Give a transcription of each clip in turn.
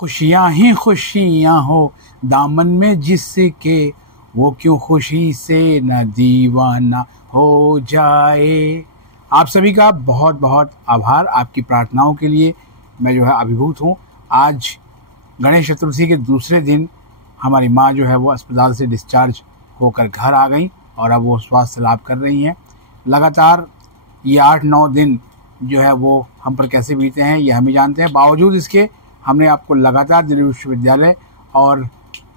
खुशियां ही खुशियां हो दामन में जिसके, वो क्यों खुशी से न दीवाना हो जाए। आप सभी का बहुत बहुत आभार। आपकी प्रार्थनाओं के लिए मैं जो है अभिभूत हूँ। आज गणेश चतुर्थी के दूसरे दिन हमारी माँ जो है वो अस्पताल से डिस्चार्ज होकर घर आ गई और अब वो स्वास्थ्य लाभ कर रही हैं। लगातार ये 8-9 दिन जो है वो हम पर कैसे बीते हैं ये हम ही जानते हैं। बावजूद इसके हमने आपको लगातार दिल्ली विश्वविद्यालय और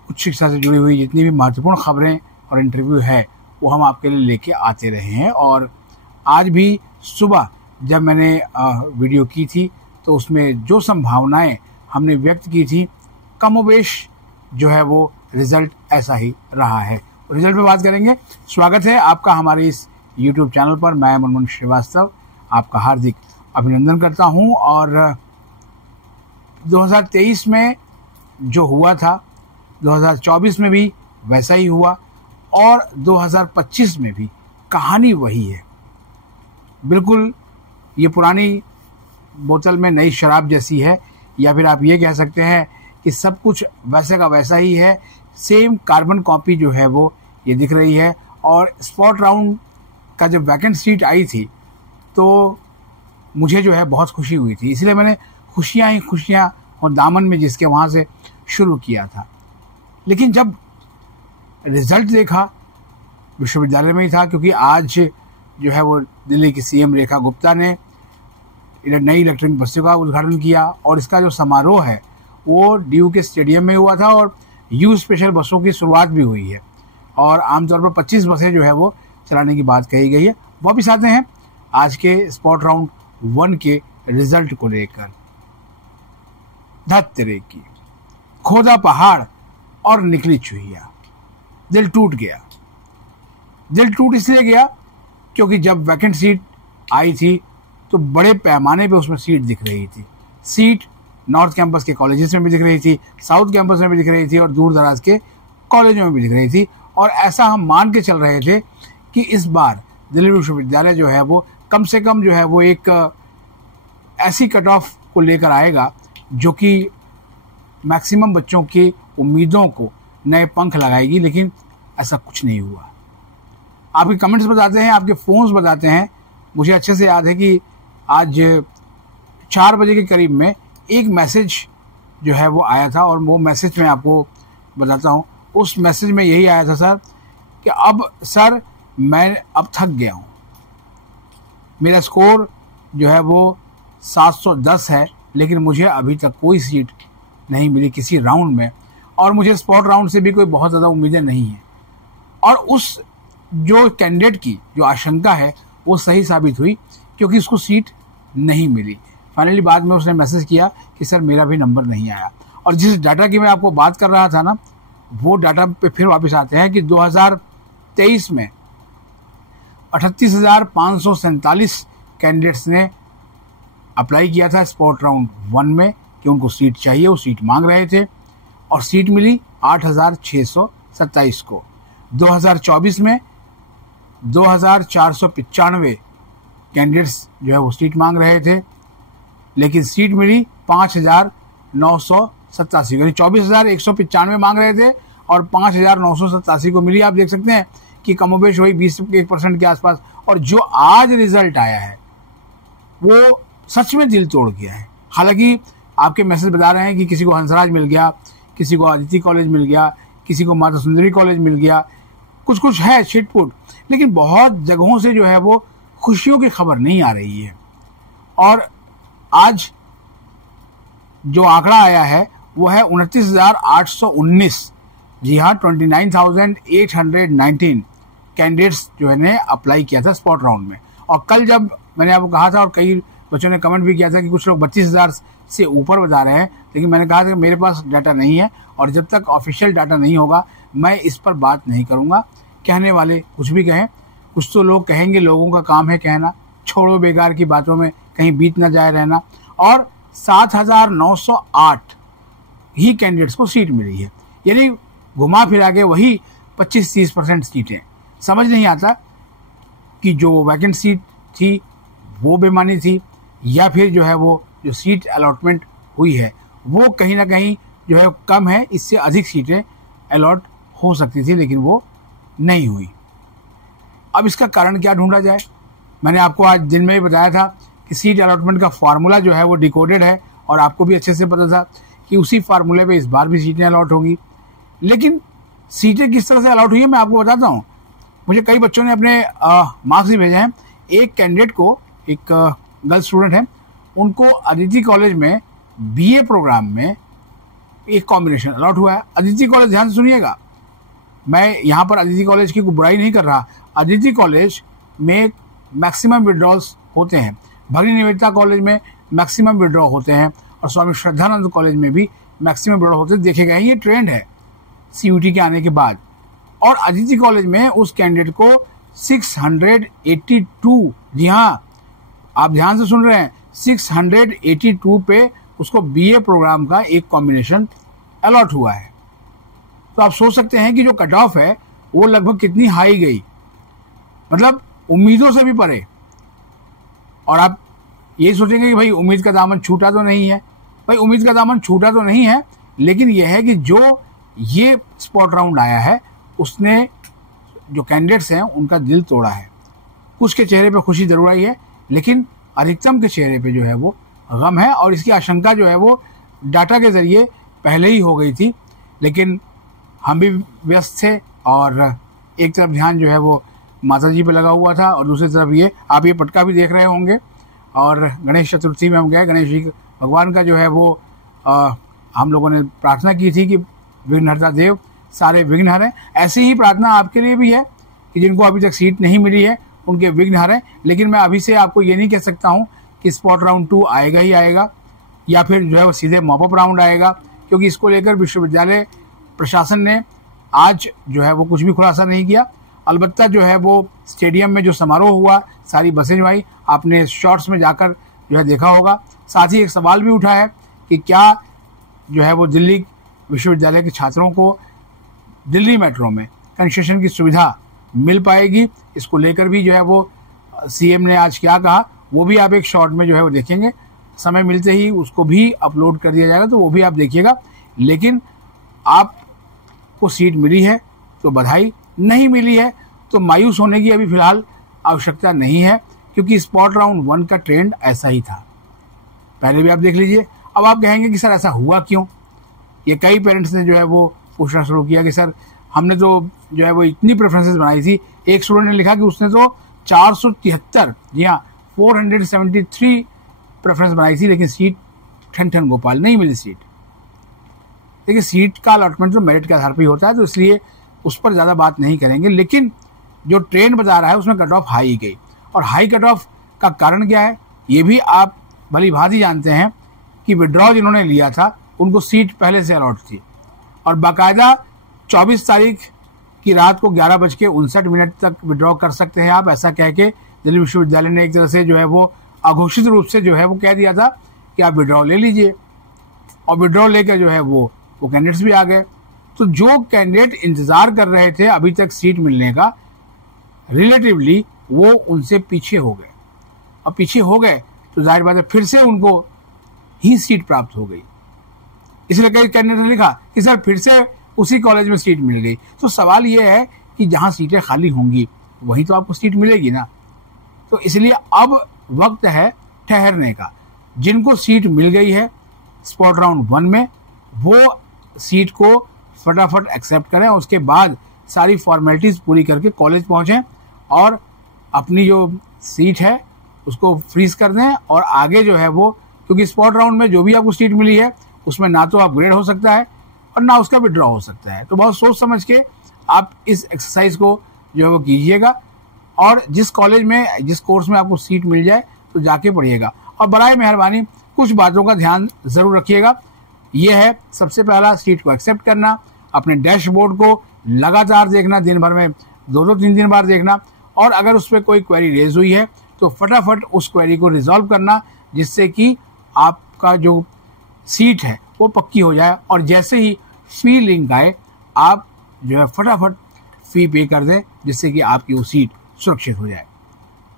उच्च शिक्षा से जुड़ी हुई जितनी भी महत्वपूर्ण खबरें और इंटरव्यू है वो हम आपके लिए लेके आते रहे हैं। और आज भी सुबह जब मैंने वीडियो की थी तो उसमें जो संभावनाएं हमने व्यक्त की थी कमोबेश जो है वो रिजल्ट ऐसा ही रहा है। रिजल्ट पे बात करेंगे। स्वागत है आपका हमारे इस YouTube चैनल पर। मैं मनमोहन श्रीवास्तव आपका हार्दिक अभिनंदन करता हूं। और 2023 में जो हुआ था 2024 में भी वैसा ही हुआ और 2025 में भी कहानी वही है। बिल्कुल ये पुरानी बोतल में नई शराब जैसी है, या फिर आप ये कह सकते हैं कि सब कुछ वैसे का वैसा ही है। सेम कार्बन कॉपी जो है वो ये दिख रही है। और स्पॉट राउंड का जब वैकेंट सीट आई थी तो मुझे जो है बहुत खुशी हुई थी, इसलिए मैंने खुशियां ही खुशियां और दामन में जिसके वहां से शुरू किया था। लेकिन जब रिजल्ट देखा विश्वविद्यालय में ही था, क्योंकि आज जो है वो दिल्ली की सीएम रेखा गुप्ता ने नई इलेक्ट्रिक बसों का उद्घाटन किया और इसका जो समारोह है वो डीयू के स्टेडियम में हुआ था और यू स्पेशल बसों की शुरुआत भी हुई है। और आमतौर पर 25 बसें जो है वो चलाने की बात कही गई है। वापिस आते हैं आज के स्पॉट राउंड 1 के रिजल्ट को लेकर। धत तेरे की खोदा पहाड़ और निकली चुहिया, दिल टूट गया। दिल टूट इसलिए गया क्योंकि जब वैकेंट सीट आई थी तो बड़े पैमाने पे उसमें सीट दिख रही थी। सीट नॉर्थ कैंपस के कॉलेजेस में भी दिख रही थी, साउथ कैंपस में भी दिख रही थी और दूर दराज के कॉलेजों में भी दिख रही थी। और ऐसा हम मान के चल रहे थे कि इस बार दिल्ली विश्वविद्यालय जो है वो कम से कम जो है वो एक ऐसी कट ऑफ को लेकर आएगा जो कि मैक्सिमम बच्चों की उम्मीदों को नए पंख लगाएगी। लेकिन ऐसा कुछ नहीं हुआ। आपके कमेंट्स बताते हैं, आपके फोन्स बताते हैं। मुझे अच्छे से याद है कि आज 4 बजे के करीब में एक मैसेज जो है वो आया था और वो मैसेज मैं आपको बताता हूँ। उस मैसेज में यही आया था सर कि अब सर मैं अब थक गया हूँ। मेरा स्कोर जो है वो 710 है लेकिन मुझे अभी तक कोई सीट नहीं मिली किसी राउंड में और मुझे स्पॉट राउंड से भी कोई बहुत ज़्यादा उम्मीदें नहीं हैं। और उस जो कैंडिडेट की जो आशंका है वो सही साबित हुई क्योंकि उसको सीट नहीं मिली। फाइनली बाद में उसने मैसेज किया कि सर मेरा भी नंबर नहीं आया। और जिस डाटा की मैं आपको बात कर रहा था ना वो डाटा पे फिर वापस आते हैं कि 2023 में 38,547 कैंडिडेट्स ने अप्लाई किया था स्पॉट राउंड 1 में कि उनको सीट चाहिए, वो सीट मांग रहे थे और सीट मिली 8,627 को। 2024 में 2,495 कैंडिडेट्स जो है वो सीट मांग रहे थे लेकिन सीट मिली 5,987 यानी 24,195 मांग रहे थे और 5,987 को मिली। आप देख सकते हैं कि कमोबेश वही 21% के आसपास। और जो आज रिजल्ट आया है वो सच में दिल तोड़ गया है। हालांकि आपके मैसेज बता रहे हैं कि किसी को हंसराज मिल गया, किसी को आदित्य कॉलेज मिल गया, किसी को माता सुंदरी कॉलेज मिल गया, कुछ कुछ है छिटपुट, लेकिन बहुत जगहों से जो है वो खुशियों की खबर नहीं आ रही है। और आज जो आंकड़ा आया है वो है 29,819। जी हाँ, 29,819 कैंडिडेट्स जो है ने अप्लाई किया था स्पॉट राउंड में। और कल जब मैंने आपको कहा था और कई बच्चों ने कमेंट भी किया था कि कुछ लोग 32,000 से ऊपर बता रहे हैं, लेकिन मैंने कहा था कि मेरे पास डाटा नहीं है और जब तक ऑफिशियल डाटा नहीं होगा मैं इस पर बात नहीं करूंगा। कहने वाले कुछ भी कहें, कुछ तो लोग कहेंगे, लोगों का काम है कहना, छोड़ो बेकार की बातों में कहीं बीत ना जाए रहना। और 7,908 ही कैंडिडेट्स को सीट मिली है, यानी घुमा फिरा के वही 25-30% सीटें। समझ नहीं आता कि जो वैकेंट सीट थी वो बेमानी थी या फिर जो है वो जो सीट अलॉटमेंट हुई है वो कहीं ना कहीं जो है कम है, इससे अधिक सीटें अलॉट हो सकती थी, लेकिन वो नहीं हुई। अब इसका कारण क्या ढूंढा जाए? मैंने आपको आज दिन में ही बताया था कि सीट अलॉटमेंट का फार्मूला जो है वो डिकोडेड है, और आपको भी अच्छे से पता था कि उसी फार्मूले पे इस बार भी सीटें अलॉट होंगी। लेकिन सीटें किस तरह से अलॉट हुई है मैं आपको बताता हूँ। मुझे कई बच्चों ने अपने मार्क्स भी भेजे हैं। एक कैंडिडेट को, एक गर्ल स्टूडेंट है, उनको अदिति कॉलेज में बीए प्रोग्राम में एक कॉम्बिनेशन अलॉट हुआ है। अदिति कॉलेज, ध्यान से सुनिएगा, मैं यहाँ पर अदिति कॉलेज की कोई बुराई नहीं कर रहा। अदिति कॉलेज में मैक्सिमम विड्रॉल्स होते हैं, भगिनी निवेदिता कॉलेज में मैक्सिमम विड्रॉ होते हैं, और स्वामी श्रद्धानंद कॉलेज में भी मैक्सिमम विड्रॉ होते हैं। देखे गए ये ट्रेंड है सीयूटी के आने के बाद। और अदिति कॉलेज में उस कैंडिडेट को 682, जी हाँ आप ध्यान से सुन रहे हैं, 682 पे उसको बीए प्रोग्राम का एक कॉम्बिनेशन अलॉट हुआ है। तो आप सोच सकते हैं कि जो कट ऑफ है वो लगभग कितनी हाई गई, मतलब उम्मीदों से भी परे। और आप यही सोचेंगे कि भाई उम्मीद का दामन छूटा तो नहीं है। भाई उम्मीद का दामन छूटा तो नहीं है, लेकिन यह है कि जो ये स्पॉट राउंड आया है उसने जो कैंडिडेट्स हैं उनका दिल तोड़ा है। कुछ के चेहरे पे खुशी जरूर आई है, लेकिन अधिकतम के चेहरे पे जो है वो गम है, और इसकी आशंका जो है वो डाटा के जरिए पहले ही हो गई थी। लेकिन हम भी व्यस्त थे, और एक तरफ ध्यान जो है वो माता जी पे लगा हुआ था, और दूसरी तरफ ये आप ये पटका भी देख रहे होंगे। और गणेश चतुर्थी में हम गए, गणेश जी भगवान का जो है वो हम लोगों ने प्रार्थना की थी कि विघ्नहर्ता देव सारे विघ्न हरें। ऐसी ही प्रार्थना आपके लिए भी है कि जिनको अभी तक सीट नहीं मिली है उनके विघ्न हरें। लेकिन मैं अभी से आपको ये नहीं कह सकता हूँ कि स्पॉट राउंड 2 आएगा ही आएगा, या फिर जो है वो सीधे मॉपअप राउंड आएगा, क्योंकि इसको लेकर विश्वविद्यालय प्रशासन ने आज जो है वो कुछ भी खुलासा नहीं किया। अलबत्ता जो है वो स्टेडियम में जो समारोह हुआ, सारी बसें जो आई, आपने शॉर्ट्स में जाकर जो है देखा होगा। साथ ही एक सवाल भी उठा है कि क्या जो है वो दिल्ली विश्वविद्यालय के छात्रों को दिल्ली मेट्रो में कंसेशन की सुविधा मिल पाएगी। इसको लेकर भी जो है वो सीएम ने आज क्या कहा, वो भी आप एक शॉर्ट में जो है वो देखेंगे। समय मिलते ही उसको भी अपलोड कर दिया जाएगा, तो वो भी आप देखिएगा। लेकिन आपको सीट मिली है तो बधाई, नहीं मिली है तो मायूस होने की अभी फिलहाल आवश्यकता नहीं है, क्योंकि स्पॉट राउंड 1 का ट्रेंड ऐसा ही था। पहले भी आप देख लीजिए। अब आप कहेंगे कि सर ऐसा हुआ क्यों? ये कई पेरेंट्स ने जो है वो पूछना शुरू किया कि सर हमने तो जो है वो इतनी प्रेफरेंसेस बनाई थी। एक स्टूडेंट ने लिखा कि उसने तो 473, जी हाँ 473 प्रेफरेंस बनाई थी, लेकिन सीट ठन गोपाल नहीं मिली सीट। देखिए सीट का अलॉटमेंट तो मेरिट के आधार पर ही होता है, तो इसलिए उस पर ज़्यादा बात नहीं करेंगे। लेकिन जो ट्रेंड बता रहा है उसमें कट ऑफ हाई गई, और हाई कट ऑफ का कारण क्या है ये भी आप भली भांति जानते हैं कि विड्रॉ जिन्होंने लिया था उनको सीट पहले से अलॉट थी, और बाकायदा 24 तारीख की रात को 11:59 तक विड्रॉ कर सकते हैं आप, ऐसा कह के दिल्ली विश्वविद्यालय ने एक तरह से जो है वो अघोषित रूप से जो है वो कह दिया था कि आप विड्रॉ ले लीजिए। और विड्रॉ लेकर जो है वो कैंडिडेट्स भी आ गए। तो जो कैंडिडेट इंतजार कर रहे थे अभी तक सीट मिलने का, रिलेटिवली वो उनसे पीछे हो गए। अब पीछे हो गए तो जाहिर बात है फिर से उनको ही सीट प्राप्त हो गई। इसलिए कई कैंडिडेट ने लिखा कि सर फिर से उसी कॉलेज में सीट मिल गई। तो सवाल ये है कि जहां सीटें खाली होंगी वहीं तो आपको सीट मिलेगी ना। तो इसलिए अब वक्त है ठहरने का। जिनको सीट मिल गई है स्पॉट राउंड 1 में, वो सीट को फटाफट एक्सेप्ट करें, उसके बाद सारी फॉर्मेलिटीज पूरी करके कॉलेज पहुंचें और अपनी जो सीट है उसको फ्रीज कर दें। और आगे जो है वो, क्योंकि स्पॉट राउंड में जो भी आपको सीट मिली है उसमें ना तो अपग्रेड हो सकता है और ना उसका विड्रॉ हो सकता है। तो बहुत सोच समझ के आप इस एक्सरसाइज को जो है वो कीजिएगा, और जिस कॉलेज में जिस कोर्स में आपको सीट मिल जाए तो जाके पढ़िएगा। और बराए मेहरबानी कुछ बातों का ध्यान जरूर रखिएगा। यह है सबसे पहला, सीट को एक्सेप्ट करना, अपने डैशबोर्ड को लगातार देखना, दिन भर में 2-2 3-3 बार देखना, और अगर उस पर कोई क्वेरी रेज हुई है तो फटाफट उस क्वेरी को रिजॉल्व करना, जिससे कि आपका जो सीट है वो पक्की हो जाए। और जैसे ही फी लिंक आए आप जो है फटाफट फी पे कर दें, जिससे कि आपकी वो सीट सुरक्षित हो जाए।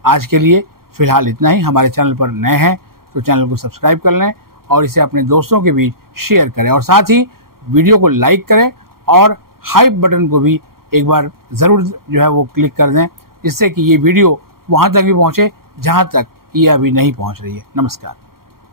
आज के लिए फिलहाल इतना ही। हमारे चैनल पर नए हैं तो चैनल को सब्सक्राइब कर लें और इसे अपने दोस्तों के बीच शेयर करें और साथ ही वीडियो को लाइक करें और हाइप बटन को भी एक बार ज़रूर जो है वो क्लिक कर दें, जिससे कि ये वीडियो वहाँ तक भी पहुँचे जहाँ तक ये अभी नहीं पहुँच रही है। नमस्कार।